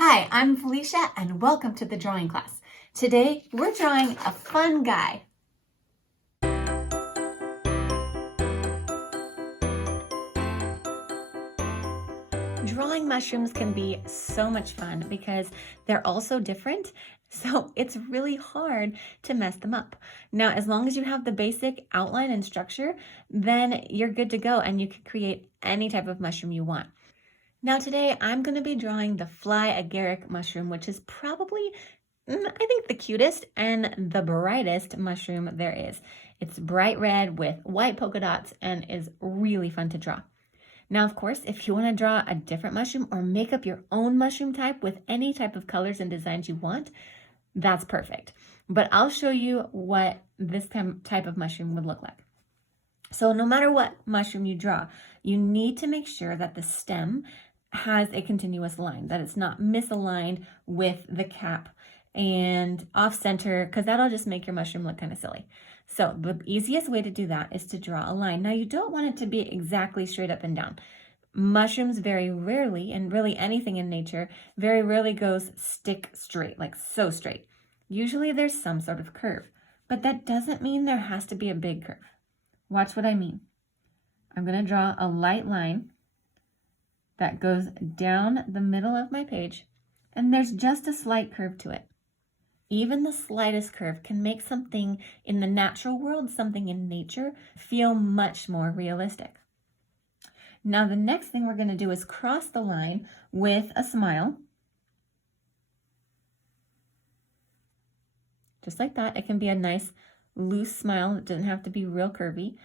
Hi, I'm Felicia and welcome to the drawing class. Today we're drawing a fun guy. Drawing mushrooms can be so much fun because they're all so different, so it's really hard to mess them up. Now, as long as you have the basic outline and structure, then you're good to go and you can create any type of mushroom you want. Now today I'm going to be drawing the fly agaric mushroom, which is probably, I think, the cutest and the brightest mushroom there is. It's bright red with white polka dots and is really fun to draw. Now, of course, if you want to draw a different mushroom or make up your own mushroom type with any type of colors and designs you want, that's perfect. But I'll show you what this type of mushroom would look like. So no matter what mushroom you draw, you need to make sure that the stem has a continuous line, that it's not misaligned with the cap and off center, because that'll just make your mushroom look kind of silly. So the easiest way to do that is to draw a line. Now you don't want it to be exactly straight up and down. Mushrooms very rarely, and really anything in nature, very rarely goes stick straight, like so straight. Usually there's some sort of curve, but that doesn't mean there has to be a big curve. Watch what I mean. I'm going to draw a light line that goes down the middle of my page, and there's just a slight curve to it. Even the slightest curve can make something in the natural world, something in nature, feel much more realistic. Now the next thing we're going to do is cross the line with a smile. Just like that. It can be a nice loose smile. It doesn't have to be real curvy.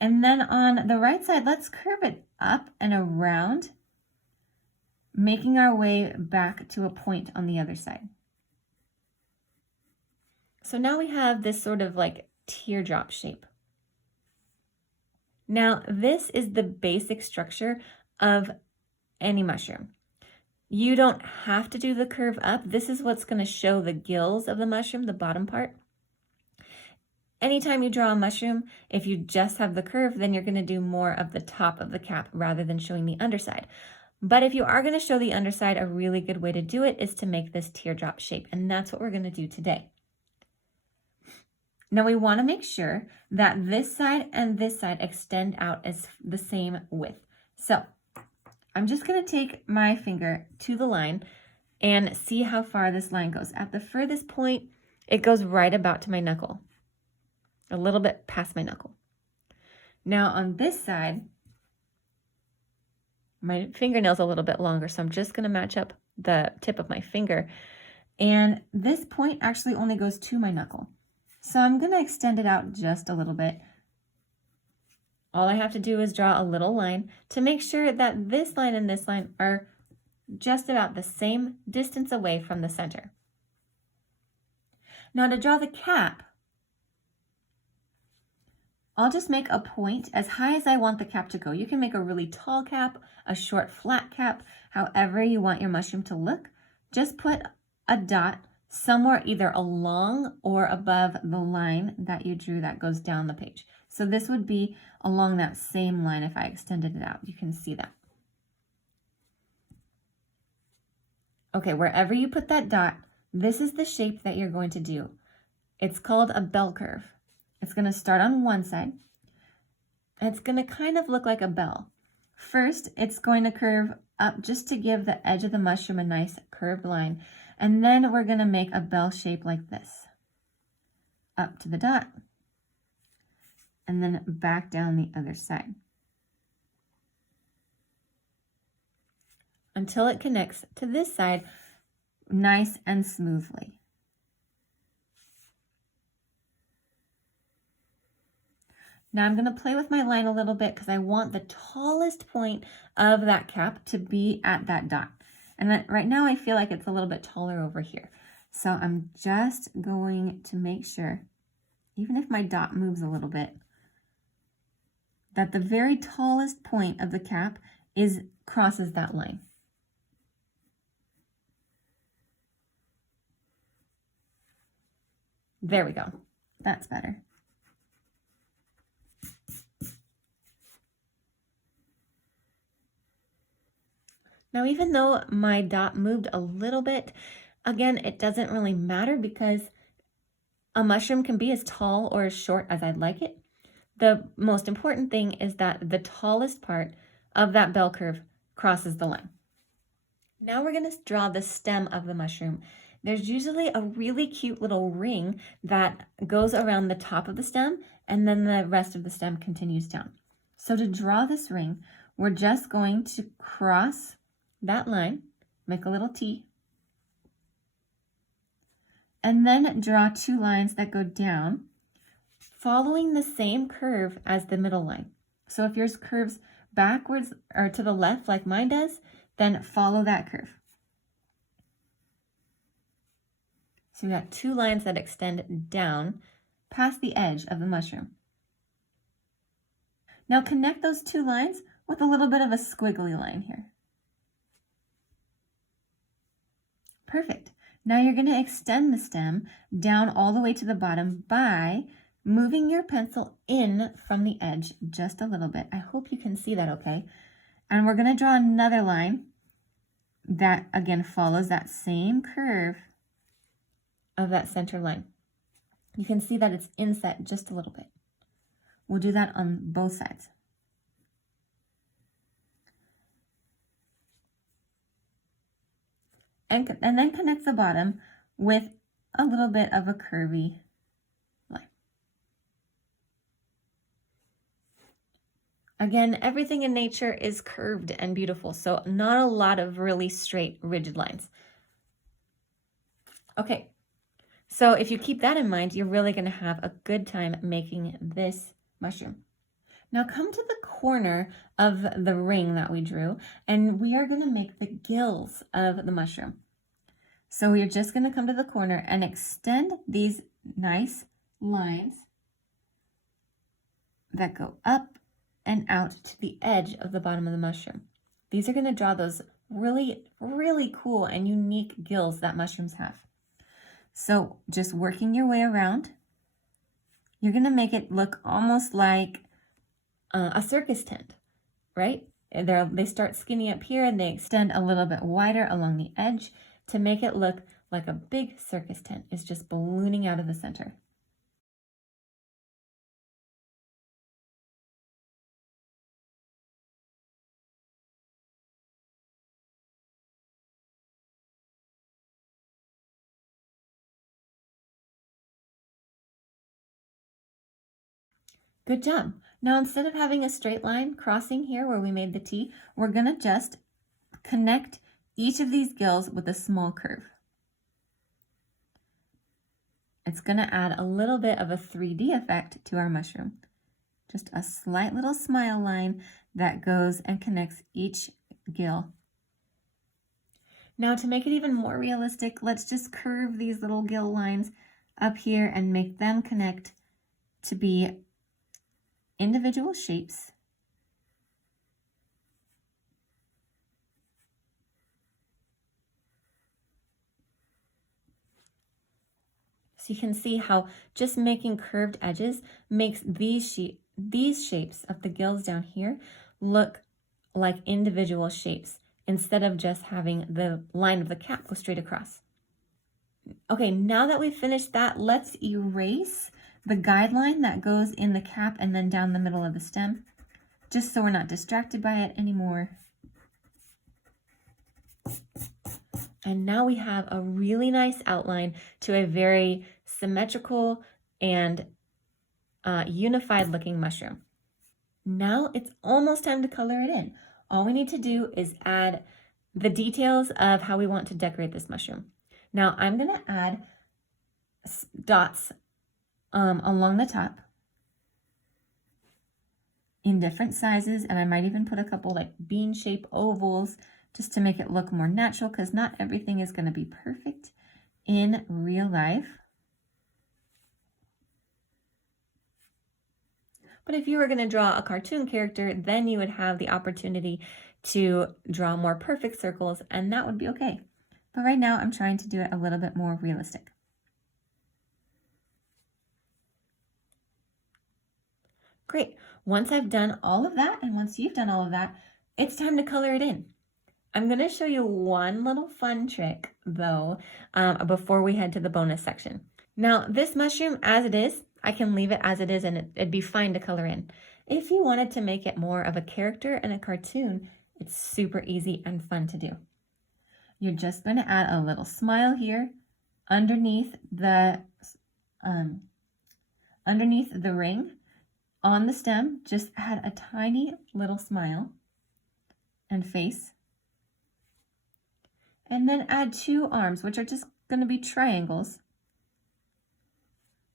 And then on the right side, let's curve it up and around, making our way back to a point on the other side. So now we have this sort of like teardrop shape. Now this is the basic structure of any mushroom. You don't have to do the curve up. This is what's going to show the gills of the mushroom, the bottom part. Anytime you draw a mushroom, if you just have the curve, then you're going to do more of the top of the cap rather than showing the underside. But if you are going to show the underside, a really good way to do it is to make this teardrop shape, and that's what we're going to do today. Now we want to make sure that this side and this side extend out as the same width. So I'm just going to take my finger to the line and see how far this line goes. At the furthest point, it goes right about to my knuckle, a little bit past my knuckle. Now on this side, my fingernail's a little bit longer, so I'm just going to match up the tip of my finger. And this point actually only goes to my knuckle. So I'm going to extend it out just a little bit. All I have to do is draw a little line to make sure that this line and this line are just about the same distance away from the center. Now to draw the cap, I'll just make a point as high as I want the cap to go. You can make a really tall cap, a short flat cap, however you want your mushroom to look. Just put a dot somewhere either along or above the line that you drew that goes down the page. So this would be along that same line if I extended it out. You can see that. Okay, wherever you put that dot, this is the shape that you're going to do. It's called a bell curve. It's going to start on one side. It's going to kind of look like a bell. First, it's going to curve up just to give the edge of the mushroom a nice curved line. And then we're going to make a bell shape like this. Up to the dot. And then back down the other side. Until it connects to this side nice and smoothly. Now I'm going to play with my line a little bit because I want the tallest point of that cap to be at that dot. And then right now I feel like it's a little bit taller over here. So I'm just going to make sure, even if my dot moves a little bit, that the very tallest point of the cap crosses that line. There we go. That's better. Now, even though my dot moved a little bit, again, it doesn't really matter because a mushroom can be as tall or as short as I'd like it. The most important thing is that the tallest part of that bell curve crosses the line. Now we're going to draw the stem of the mushroom. There's usually a really cute little ring that goes around the top of the stem, and then the rest of the stem continues down. So to draw this ring, we're just going to cross that line, make a little T, and then draw two lines that go down, following the same curve as the middle line. So if yours curves backwards or to the left like mine does, then follow that curve. So we got two lines that extend down past the edge of the mushroom. Now connect those two lines with a little bit of a squiggly line here. Perfect. Now you're going to extend the stem down all the way to the bottom by moving your pencil in from the edge just a little bit. I hope you can see that okay. And we're going to draw another line that again follows that same curve of that center line. You can see that it's inset just a little bit. We'll do that on both sides. And then connect the bottom with a little bit of a curvy line. Again, everything in nature is curved and beautiful, so not a lot of really straight, rigid lines. Okay, so if you keep that in mind, you're really going to have a good time making this mushroom. Now come to the corner of the ring that we drew, and we are going to make the gills of the mushroom. So we're just going to come to the corner and extend these nice lines that go up and out to the edge of the bottom of the mushroom. These are going to draw those really, really cool and unique gills that mushrooms have. So just working your way around, you're going to make it look almost like a circus tent, right? They start skinny up here and they extend a little bit wider along the edge to make it look like a big circus tent is just ballooning out of the center. Good job. Now instead of having a straight line crossing here where we made the T, we're going to just connect each of these gills with a small curve. It's going to add a little bit of a 3D effect to our mushroom. Just a slight little smile line that goes and connects each gill. Now to make it even more realistic, let's just curve these little gill lines up here and make them connect to be individual shapes. So you can see how just making curved edges makes these shapes of the gills down here look like individual shapes instead of just having the line of the cap go straight across. Okay, now that we've finished that, let's erase the guideline that goes in the cap and then down the middle of the stem, just so we're not distracted by it anymore. And now we have a really nice outline to a very symmetrical and unified looking mushroom. Now it's almost time to color it in. All we need to do is add the details of how we want to decorate this mushroom. Now I'm going to add dots along the top in different sizes, and I might even put a couple like bean shape ovals just to make it look more natural, because not everything is going to be perfect in real life. But if you were going to draw a cartoon character, then you would have the opportunity to draw more perfect circles, and that would be okay. But right now I'm trying to do it a little bit more realistic. Great. Once I've done all of that, and once you've done all of that, it's time to color it in. I'm going to show you one little fun trick though, before we head to the bonus section. Now this mushroom as it is, I can leave it as it is and it'd be fine to color in. If you wanted to make it more of a character and a cartoon, it's super easy and fun to do. You're just going to add a little smile here underneath the ring on the stem. Just add a tiny little smile and face. And then add 2 arms, which are just going to be triangles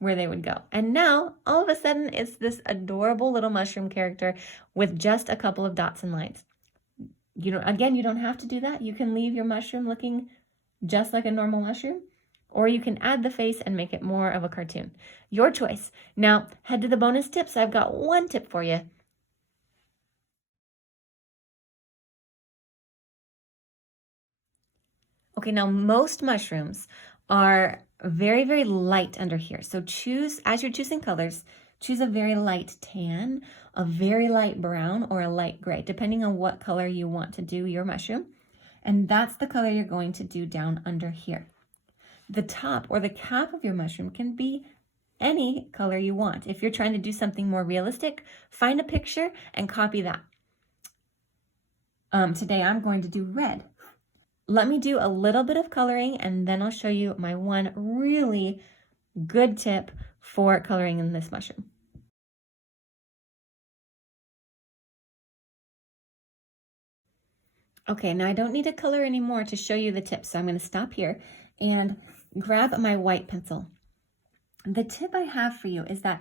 where they would go. And now, all of a sudden, it's this adorable little mushroom character with just a couple of dots and lines. You don't have to do that. You can leave your mushroom looking just like a normal mushroom, or you can add the face and make it more of a cartoon. Your choice. Now, head to the bonus tips. I've got one tip for you. Okay, now most mushrooms are very, very light under here. So as you're choosing colors, choose a very light tan, a very light brown, or a light gray, depending on what color you want to do your mushroom. And that's the color you're going to do down under here. The top or the cap of your mushroom can be any color you want. If you're trying to do something more realistic, find a picture and copy that. Today I'm going to do red. Let me do a little bit of coloring and then I'll show you my one really good tip for coloring in this mushroom. Okay, now I don't need to color anymore to show you the tips, so I'm going to stop here and grab my white pencil. The tip I have for you is that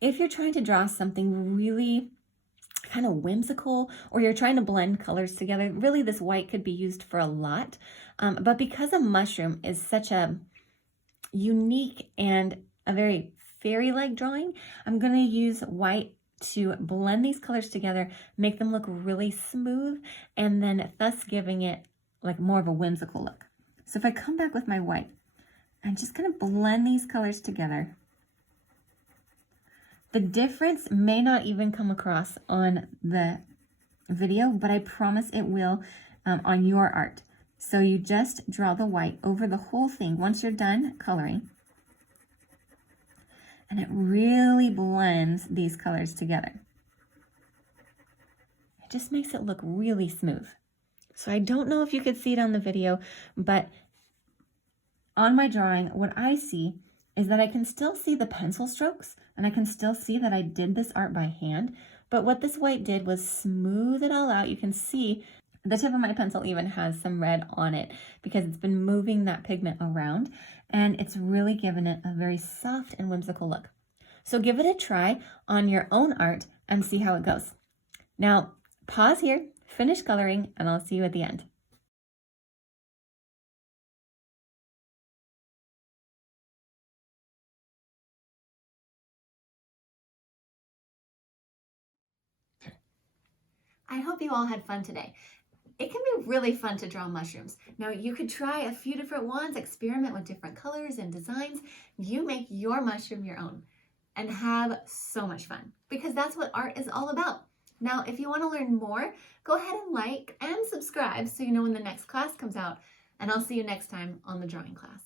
if you're trying to draw something really kind of whimsical, or you're trying to blend colors together, really this white could be used for a lot. But because a mushroom is such a unique and a very fairy-like drawing, I'm going to use white to blend these colors together, make them look really smooth, and then thus giving it like more of a whimsical look. So if I come back with my white, I'm just going to blend these colors together. The difference may not even come across on the video, but I promise it will on your art. So you just draw the white over the whole thing once you're done coloring. And it really blends these colors together. It just makes it look really smooth. So I don't know if you could see it on the video, but on my drawing, what I see is that I can still see the pencil strokes and I can still see that I did this art by hand. But what this white did was smooth it all out. You can see the tip of my pencil even has some red on it because it's been moving that pigment around and it's really given it a very soft and whimsical look. So give it a try on your own art and see how it goes. Now, pause here, finish coloring, and I'll see you at the end. I hope you all had fun today. It can be really fun to draw mushrooms. Now you could try a few different ones, experiment with different colors and designs. You make your mushroom your own and have so much fun because that's what art is all about. Now, if you want to learn more, go ahead and like and subscribe so you know when the next class comes out, and I'll see you next time on the drawing class.